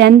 10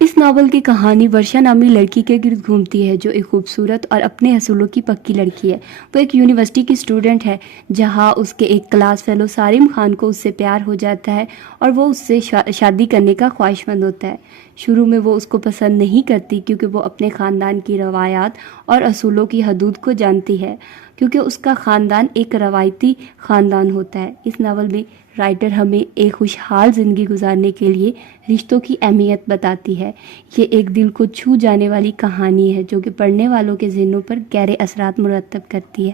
اس novel کی کہانی ورشا نامی لڑکی کے گرد گھومتی ہے جو ایک خوبصورت اور اپنے اصولوں کی پکی لڑکی ہے۔ وہ ایک یونیورسٹی کی اسٹوڈنٹ ہے جہاں اس کے ایک کلاس فیلو سارم خان کو اس سے پیار ہو جاتا ہے اور وہ اس سے شادی کرنے کا خواہش مند ہوتا ہے۔ شروع میں وہ اس کو پسند نہیں کرتی کیونکہ وہ اپنے خاندان کی روایات اور اصولوں کی حدود کو جانتی ہے، کیونکہ اس کا خاندان ایک روایتی خاندان ہوتا ہے۔ اس ناول میں رائٹر ہمیں ایک خوشحال زندگی گزارنے کے لیے رشتوں کی اہمیت بتاتی ہے۔ یہ ایک دل کو چھو جانے والی کہانی ہے جو کہ پڑھنے والوں کے ذہنوں پر گہرے اثرات مرتب کرتی ہے۔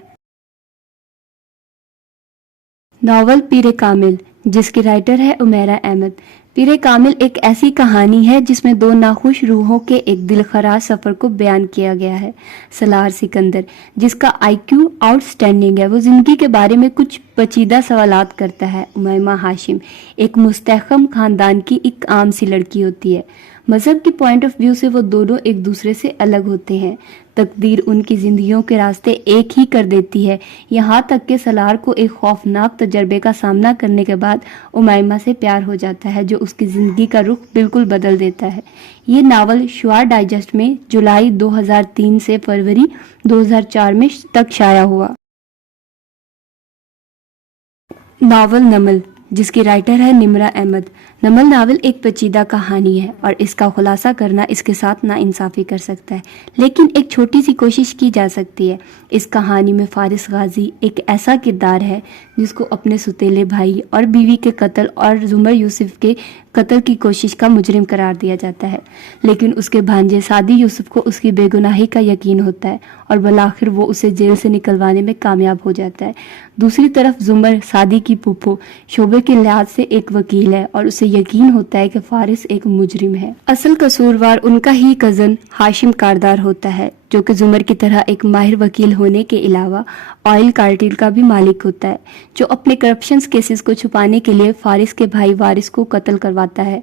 ناول پیر کامل، جس کی رائٹر ہے عمیرہ احمد۔ پیر کامل ایک ایسی کہانی ہے جس میں دو ناخوش روحوں کے ایک دلخراش سفر کو بیان کیا گیا ہے۔ سالار سکندر، جس کا آئی کیو آؤٹ سٹینڈنگ ہے، وہ زندگی کے بارے میں کچھ پیچیدہ سوالات کرتا ہے۔ امیمہ ہاشم ایک مستحکم خاندان کی ایک عام سی لڑکی ہوتی ہے۔ مذہب کی پوائنٹ آف ویو سے وہ دونوں ایک دوسرے سے الگ ہوتے ہیں۔ تقدیر ان کی زندگیوں کے راستے ایک ہی کر دیتی ہے، یہاں تک کہ سالار کو ایک خوفناک تجربے کا سامنا کرنے کے بعد امیمہ سے پیار ہو جاتا ہے جو اس کی زندگی کا رخ بالکل بدل دیتا ہے۔ یہ ناول شعاع ڈائجسٹ میں جولائی 2003 سے فروری 2004 میں تک شائع ہوا۔ ناول نمل، جس کی رائٹر ہے نمرہ احمد۔ نمل ناول ایک پیچیدہ کہانی ہے اور اس کا خلاصہ کرنا اس کے ساتھ ناانصافی کر سکتا ہے، لیکن ایک چھوٹی سی کوشش کی جا سکتی ہے۔ اس کہانی میں فارس غازی ایک ایسا کردار ہے جس کو اپنے ستیلے بھائی اور بیوی کے قتل اور زمر یوسف کے قتل کی کوشش کا مجرم قرار دیا جاتا ہے، لیکن اس کے بھانجے سعدی یوسف کو اس کی بے گناہی کا یقین ہوتا ہے اور بالآخر وہ اسے جیل سے نکلوانے میں کامیاب ہو جاتا ہے۔ دوسری طرف زمر، سعدی کی پھوپھو، شعبے کے لحاظ سے ایک وکیل ہے اور اسے یقین ہوتا ہے کہ فارس ایک مجرم ہے۔ اصل قصوروار ان کا ہی کزن ہاشم کاردار ہوتا ہے، جو کہ زمر کی طرح ایک ماہر وکیل ہونے کے علاوہ آئل کارٹیل کا بھی مالک ہوتا ہے، جو اپنے کرپشنز کیسز کو چھپانے کے لیے فارس کے بھائی وارث کو قتل کرواتا ہے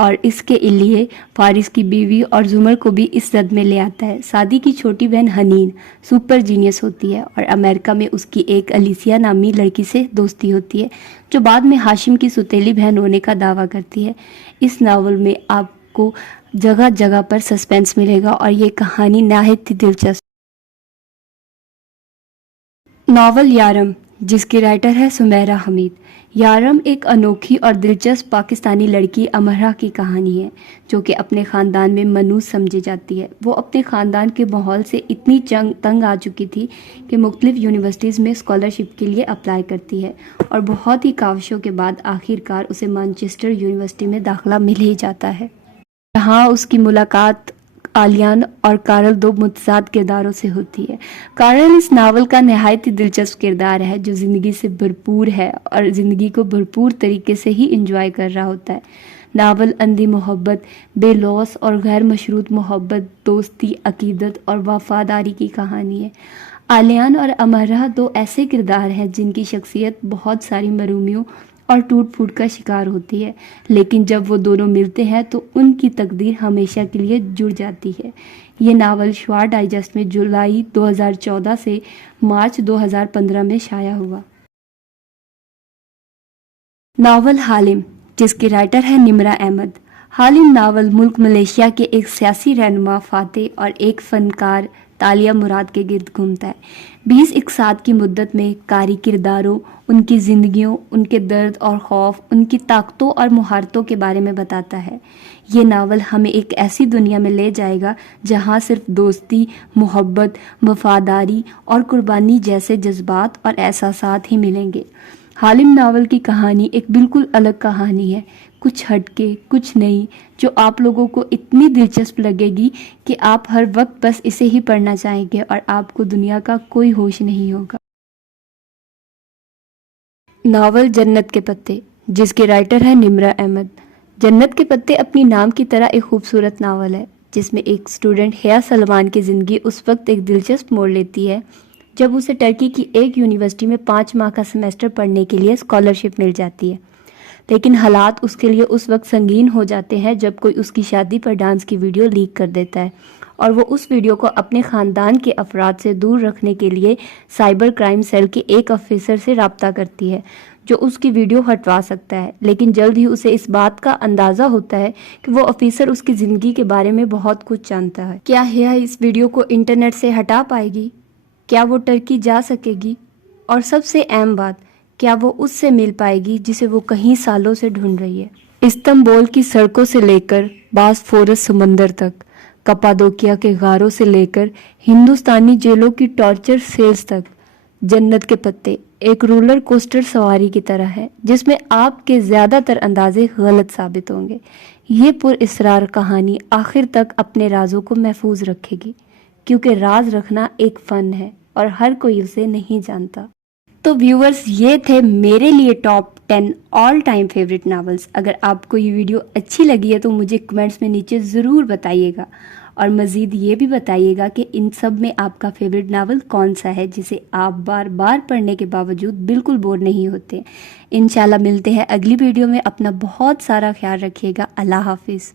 اور اس کے لیے فارس کی بیوی اور زمر کو بھی اس زد میں لے آتا ہے۔ سعدی کی چھوٹی بہن حنین سپر جینیس ہوتی ہے اور امریکہ میں اس کی ایک الیسیا نامی لڑکی سے دوستی ہوتی ہے جو بعد میں ہاشم کی ستیلی بہن ہونے کا دعویٰ کرتی ہے۔ اس ناول میں آپ کو جگہ جگہ پر سسپینس ملے گا اور یہ کہانی نہایت ہی دلچسپ۔ ناول یارم، جس کی رائٹر ہے سمیرہ حمید۔ یارم ایک انوکھی اور دلچسپ پاکستانی لڑکی امرہ کی کہانی ہے جو کہ اپنے خاندان میں منحوس سمجھی جاتی ہے۔ وہ اپنے خاندان کے ماحول سے اتنی تنگ آ چکی تھی کہ مختلف یونیورسٹیز میں اسکالرشپ کے لیے اپلائی کرتی ہے اور بہت ہی کاوشوں کے بعد آخر کار اسے مانچسٹر یونیورسٹی میں داخلہ مل ہی جاتا ہے، جہاں اس کی ملاقات آلیان اور کارل، دو متضاد کرداروں سے ہوتی ہے۔ کارل اس ناول کا نہایت ہی دلچسپ کردار ہے جو زندگی سے بھرپور ہے اور زندگی کو بھرپور طریقے سے ہی انجوائے کر رہا ہوتا ہے۔ ناول اندھی محبت، بے لوث اور غیر مشروط محبت، دوستی، عقیدت اور وفاداری کی کہانی ہے۔ آلیان اور امرہ دو ایسے کردار ہیں جن کی شخصیت بہت ساری مرومیوں اور ٹوٹ پھوٹ کا شکار ہوتی ہے، لیکن جب وہ دونوں ملتے ہیں تو ان کی تقدیر ہمیشہ کے لیے جڑ جاتی ہے۔ یہ ناول شعاع ڈائجسٹ میں جولائی 2014 سے مارچ 2015 میں شائع ہوا۔ ناول حالم، جس کی رائٹر ہے نمرہ احمد۔ حالم ناول ملک ملیشیا کے ایک سیاسی رہنما، فاتح اور ایک فنکار تالیہ مراد کے گرد گھومتا ہے۔ 20 اقساط کی مدت میں کاری کرداروں، ان کی زندگیوں، ان کے درد اور خوف، ان کی طاقتوں اور مہارتوں کے بارے میں بتاتا ہے۔ یہ ناول ہمیں ایک ایسی دنیا میں لے جائے گا جہاں صرف دوستی، محبت، وفاداری اور قربانی جیسے جذبات اور احساسات ہی ملیں گے۔ حالم ناول کی کہانی ایک بالکل الگ کہانی ہے، کچھ ہٹ کے، کچھ نہیں، جو آپ لوگوں کو اتنی دلچسپ لگے گی کہ آپ ہر وقت بس اسے ہی پڑھنا چاہیں گے اور آپ کو دنیا کا کوئی ہوش نہیں ہوگا۔ ناول جنت کے پتے، جس کے رائٹر ہے نمرہ احمد۔ جنت کے پتے اپنی نام کی طرح ایک خوبصورت ناول ہے جس میں ایک اسٹوڈنٹ حیا سلمان کی زندگی اس وقت ایک دلچسپ موڑ لیتی ہے جب اسے ٹرکی کی ایک یونیورسٹی میں 5 ماہ کا سیمیسٹر پڑھنے کے لیے اسکالرشپ مل جاتی ہے، لیکن حالات اس کے لیے اس وقت سنگین ہو جاتے ہیں جب کوئی اس کی شادی پر ڈانس کی ویڈیو لیک کر دیتا ہے اور وہ اس ویڈیو کو اپنے خاندان کے افراد سے دور رکھنے کے لیے سائبر کرائم سیل کے ایک افسر سے رابطہ کرتی ہے جو اس کی ویڈیو ہٹوا سکتا ہے، لیکن جلد ہی اسے اس بات کا اندازہ ہوتا ہے کہ وہ افسر اس کی زندگی کے بارے میں بہت کچھ جانتا ہے۔ کیا ہیا اس ویڈیو کو انٹرنیٹ سے ہٹا پائے گی؟ کیا وہ ٹرکی جا سکے گی؟ اور سب سے اہم بات، کیا وہ اس سے مل پائے گی جسے وہ کہیں سالوں سے ڈھونڈ رہی ہے؟ استنبول کی سڑکوں سے لے کر باسفورس سمندر تک، کپادوکیا کے غاروں سے لے کر ہندوستانی جیلوں کی ٹارچر سیلز تک، جنت کے پتے ایک رولر کوسٹر سواری کی طرح ہے جس میں آپ کے زیادہ تر اندازے غلط ثابت ہوں گے۔ یہ پر اسرار کہانی آخر تک اپنے رازوں کو محفوظ رکھے گی، کیونکہ راز رکھنا ایک فن ہے اور ہر کوئی اسے نہیں جانتا۔ تو ویورز، یہ تھے میرے لیے top 10 all time favourite novels. اگر آپ کو یہ ویڈیو اچھی لگی ہے تو مجھے کمنٹس میں نیچے ضرور بتائیے گا، اور مزید یہ بھی بتائیے گا کہ ان سب میں آپ کا فیوریٹ ناول کون سا ہے جسے آپ بار بار پڑھنے کے باوجود بالکل بور نہیں ہوتے۔ انشاءاللہ ملتے ہیں اگلی ویڈیو میں۔ اپنا بہت سارا خیال رکھیے گا۔ اللہ حافظ۔